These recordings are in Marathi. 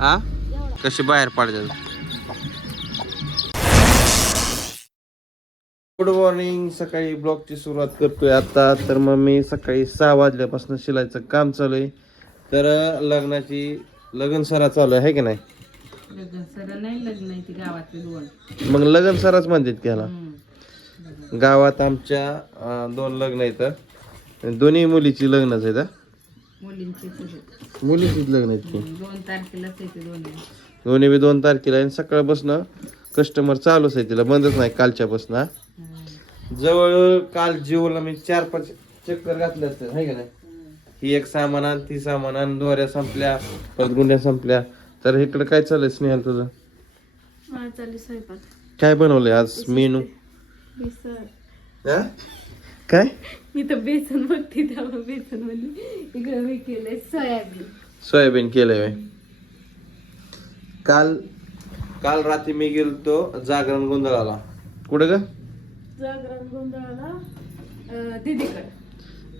आ कशी बाहेर पडतात. Good morning. सकाळी ब्लॉगची सुरुवात करतोय आता. तर मग मी सकाळी 6 वाजल्यापासून शिलायचं काम चालू आहे. तर लग्न सरा चालू आहे की नाही. लग्न सर नाही, लग्न आहे ती गावातले दोन. मग लग्न सराच म्हणतात की ह्याला. गावात आमच्या 2 लग्न आहेत. दोन्ही मुलीची लग्नच आहेत. मुलींची मुलीचीच लग्न आहेत की 2 तारखेलाच आहे ते दोन्ही. दोन्ही बी 2 तारखेला आहे. सकाळपासून कस्टमर चालूच आहे, तिला बंदच नाही कालच्यापासून. जवळ काल जिओला मी 4-5 चक्कर घातले असते आहे का नाही. ही एक सामान आण, ती सामान आण, दोऱ्या संपल्या, परत गुंड्या संपल्या. तर इकडे काय चाललंय स्नेहल तुझं. स्वयंपाक काय बनवलंय आज मेनू. काय मी तर बेसन बघते तेव्हा बेसन मध्ये इकडे मी केलंय सोयाबीन केलंय व्हय. काल रात्री मी गेलतो जागरण गोंधळाला. कुठं ग. जागरण गोंधळाला दीदीकडे.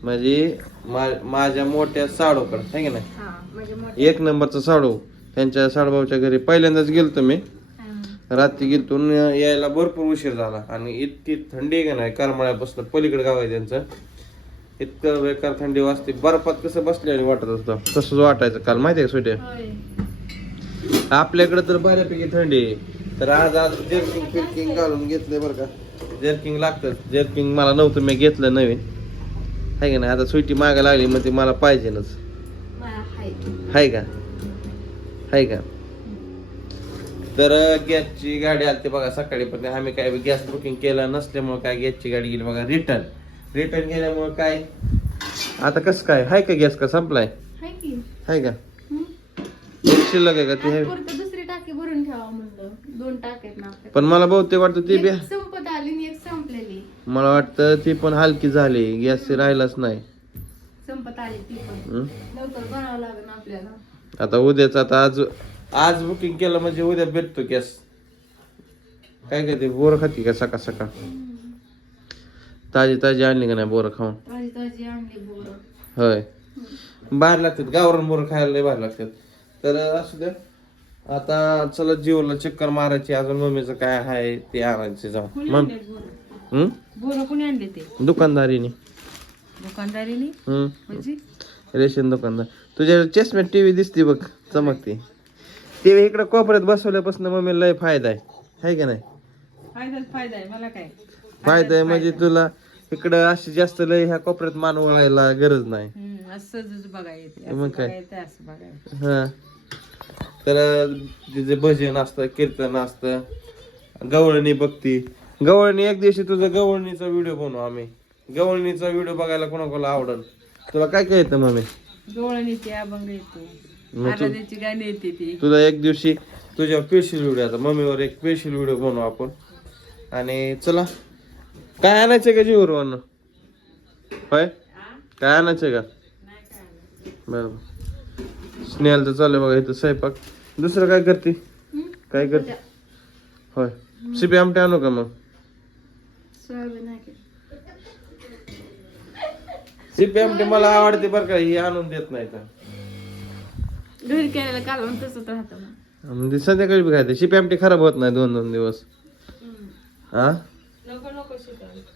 म्हणजे माझ्या मोठ्या साडूकडे आहे की नाही. हा म्हणजे 1 नंबरचा साडू. त्यांच्या साडूभाऊच्या घरी पहिल्यांदाच गेलतो मी. रात्री गेलतो, यायला भरपूर उशीर झाला. आणि इतकी थंडी आहे का नाही. करमाळ्यापासून पलीकडे गाव आहे त्यांचं. इतकं बेकार थंडी वाजते. बर्फात कसं बसले वाटत होतं तसंच वाटायचं काल. माहिती आहे का सुट्या. आपल्याकडे तर बऱ्यापैकी थंडी आहे. तर आज जर्किंग फिरकिंग घालून घेतलंय बरं का. जर्किंग लागतं. जर्किंग मला नव्हतं, मी घेतलं नवीन आहे का नाही. आता सुट्टी मागा लागली मग ती मला पाहिजेच आहे का. आहे का. तर गॅसची गाडी आली बघा सकाळी. पण आम्ही काय गॅस बुकिंग केलं नसल्यामुळे काय गॅसची गाडी गेली बघा रिटर्न गेल्यामुळे काय. आता कसं काय आहे का गॅस का संपलाय आहे का. एक शिल्लक आहे का ती. दुसरी टाकी भरून ठेवा म्हणलं. 2 टाक्या आहेत ना. पण मला बहुतेक वाटतं ती बी संपत आली आणि एक संपलेली. मला वाटतं ती पण हलकी झाली. गॅस राहिलाच नाही. संपत आली ती पण. लवकर बनावं लागेल आपल्याला. आता उद्याच आता आज बुकिंग केलं म्हणजे उद्या भेटतो गॅस. काय करते बोरं खाती का सकाळ सकाळ. ताजी आणली का नाही बोरं खाऊन. ताजी आणली बोरं. होय बाहेर लागतात. गावरान बोरं खायला लय बाहेर लागतात. तर असू द्या. आता चला जिओला चक्कर मारायची. अजून मम्मीचं काय आहे ते आणायचे जाऊ. मग बोरं कोणी आणले ते. दुकानदारीने. दुकानदारीने म्हणजे रेशन दुकानदार. तुझ्या चष्म्यात टीव्ही दिसते बघ चमकते. टीव्ही इकडे कोपऱ्यात बसवल्यापासून मम्मीला लय फायदा आहे का नाही. फायदा आहे मला काय. फायदा आहे म्हणजे तुला इकडं अशी जास्त लय ह्या कोपऱ्यात मान वळायला गरज नाही. असं बघायचं मग काय. असं बघायचं. हा तर तिचे भजन असतं, कीर्तन असतं, गवळणी बघती. गवळणी एक दिवशी तुझा गवळणीचा व्हिडिओ बनवू आम्ही. गवळणीचा व्हिडिओ बघायला कोणाकोणाला आवडेल. तुला काय काय येतं मम्मी. गवळण येते, अभंग येतो, आराध्याची गाणी येते ती. तुला एक दिवशी तुझ्या स्पेशल व्हिडिओ आता मम्मीवर एक स्पेशल व्हिडिओ बनवू आपण. आणि चला काय आणायचं का जीवरवरन. होय काय आणायचं का. बरोबर. स्नेहल तर चालू बघा इथं स्वयंपाक. दुसरं काय करते. काय करते. होय शिपी आमटे आणू का मग. शिपी आमटे मला आवडते बरं का. ही आणून देत नाही तर घरी केलेलं कालवण तसंच राहतं. म्हणजे संध्याकाळी बी खायचं. शिपी आमटी खराब होत नाही 2-2 दिवस. हा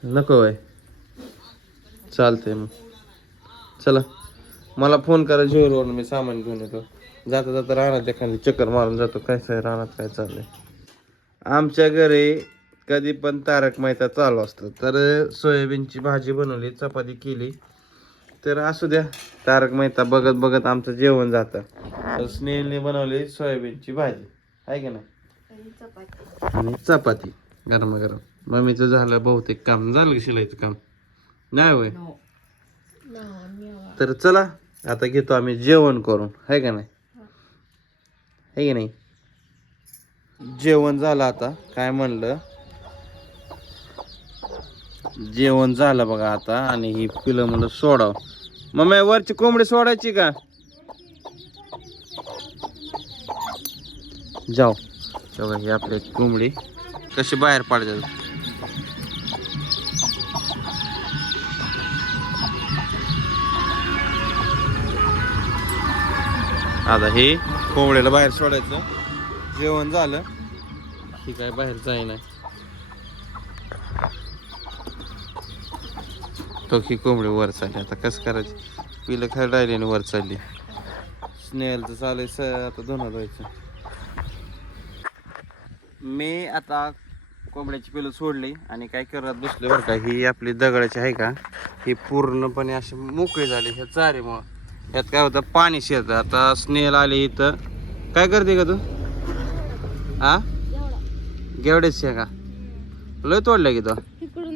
नको होय. चालतंय मग चला. मला फोन करा जीवरवरून. मी सामान घेऊन येतो. जाता जाता रानात एखादी चक्कर मारून जातो. काय रानात काय चाललंय. आमच्या घरी कधी पण तारक मेहता चालू असतं. तर सोयाबीनची भाजी बनवली, चपाती केली. तर असू द्या. तारक मेहता बघत बघत आमचं जेवण जातं. तर स्नेहलने बनवली सोयाबीनची भाजी आहे का नाही. आणि चपाती गरम. मम्मीचं झालं बहुतेक काम. झालं की शिलाईचं काम नाही होय. तर चला आता घेतो आम्ही जेवण करून आहे का नाही. आहे की नाही. जेवण झालं आता. काय म्हणलं जेवण झालं बघा आता. आणि ही पिलं म्हणलं सोडाव. मग वरची कोंबडी सोडायची का. जाऊ बघा ही आपली कोंबडी कशी बाहेर पडतात. आता हे कोंबड्याला बाहेर सोडायचं. जेवण झालं की काय बाहेर जाईना. तो की कोंबडी वर चालली. आता कसं करायची, पिलं खायला राहिली आणि वर चालली. स्नेहलचं चालायचं आता धुणं धुवायचं. मी आता कोंबड्याची पिलं सोडली आणि काय करत बसले बरं का. ही आपली दगडाची आहे का, ही पूर्णपणे अशी मोकळी झाली ह्या चारीमुळं. ह्यात काय होतं, पाणी शिरतं. आता स्नेहल आले इथं. काय करते का तू? हा, गेवडेच आहे का? लय तोडलं की तो. इकडून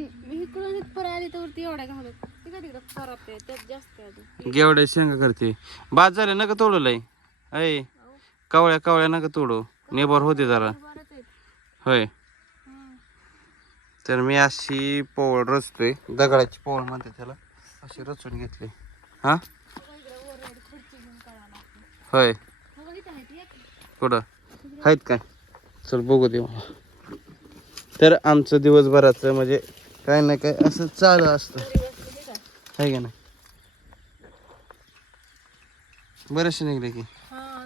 इथपर्यंत आली तर वरती एवढ्या घालत तिकडे खराब आहे त्यात जास्त आहे. गेवडे शेंगा करते. बाद झाले नका तोडू लय. अय कवळ्या कवळ्या नका तोडू, नेबर होते जरा. होय, तर मी अशी पोवळ रचतोय. दगडाची पोवळ म्हणते त्याला. अशी रचून घेतली. हा होय, कुठं आहेत काय? चल बघू दे मला. तर आमचं दिवसभराचं म्हणजे काय ना काय असं चालू असतं, आहे का नाही? बरेचसे निघले की.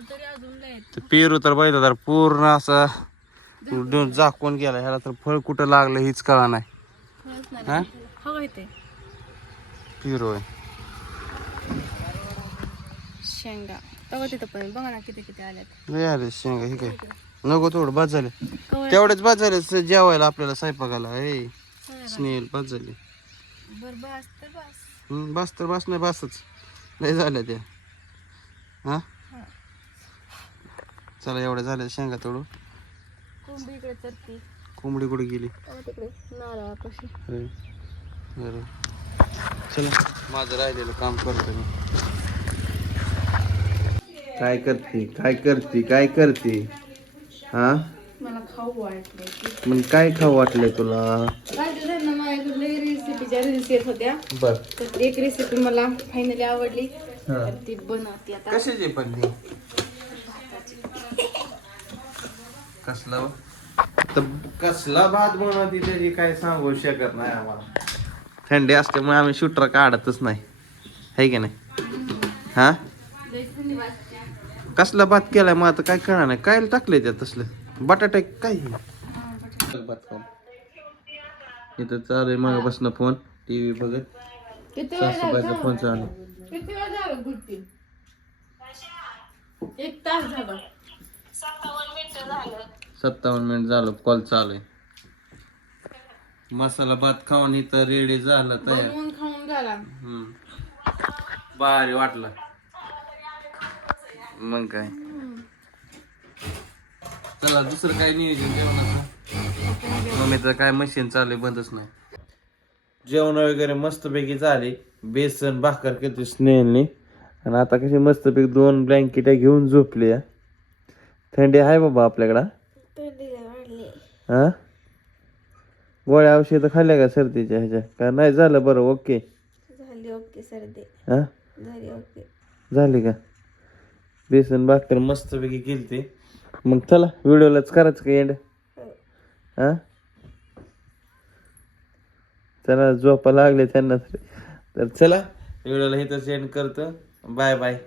तरी अजून लय तर पेरू तर बघितलं तर पूर्ण असा झाकून गेला. ह्याला तर फळ कुठं लागलं हीच कळा नाही. हा हवं ते पेरू आहे. शेंगा तेव्हा तिथं पण बघा ना किती किती आल्यात. लय आले शेंगा. हे काय नको थोडं बाद झाले. तेवढेच बाद झाले जेवायला आपल्याला स्वयंपाकाला. हे स्नेल बाद झाली. बरं बस तर बस. बस तर बस नाही, बसच लय झाल्या त्या. हा चला एवढ्या झाल्या शेंगा तोडू. कोंबडी इकडे चरती. कोंबडी कुठे गेली? तिकडे नारळापाशी. अरे बरं, चला माझं राहिलेलं काम करतो मी. काय करते काय करते काय करते? हा मला खाऊ वाटलं. मग काय खाऊ वाटलंय तुला? काय ना माझ्याकडे रेसिपीच्या रील्स येत होत्या. बर, तर एक रेसिपी मला फायनली आवडली. तर ती बनवते आता. कशाची पण ती? कसला तर कसला भात बनवते त्याची काय सांगू शकत नाही आम्हाला. थंडी असल्यामुळे आम्ही शूटर काढतच नाही, है की नाही? हा कसला भात केलाय मग आता काय कळणार नाही. काय टाकलंय त्यात तसलं बटाटा काय? भात खाऊन इथं चालू आहे मागापासून फोन, टीव्ही बघत. सासूबाईचा फोन चालू. किती वेळ झालं गुट्टी? 1 तास झाला. 57 मिनिट झालं कॉल चालू आहे. मसाला भात खाऊन इथं रेडी झाला तयार. बनवून खाऊन झाला. भारी वाटलं मग काय. चला दुसरं काय नियोजन जेवणाचं? मम्मीचं काय मशीन चालू आहे, बंदच नाही. जेवण वगैरे मस्तपैकी झाले. बेसन भाकर केली स्नेहलने. आणि आता कशी मस्तपैकी 2 ब्लँकेट घेऊन झोपली. थंडी आहे बाबा आपल्याकडं. हा गोळ्या औषध खाल्ल्या का सर्दीच्या ह्याच्या का नाही? झालं बरं? ओके झाली. ओके सर्दी हा झाली. ओके झाली का? बेसन भाकर मस्तपैकी केलती. मग चला व्हिडिओलाच करायचं का एंड? हा चला झोपा लागले त्यांना. तर चला व्हिडिओला इथंच एंड करतो. Bye bye.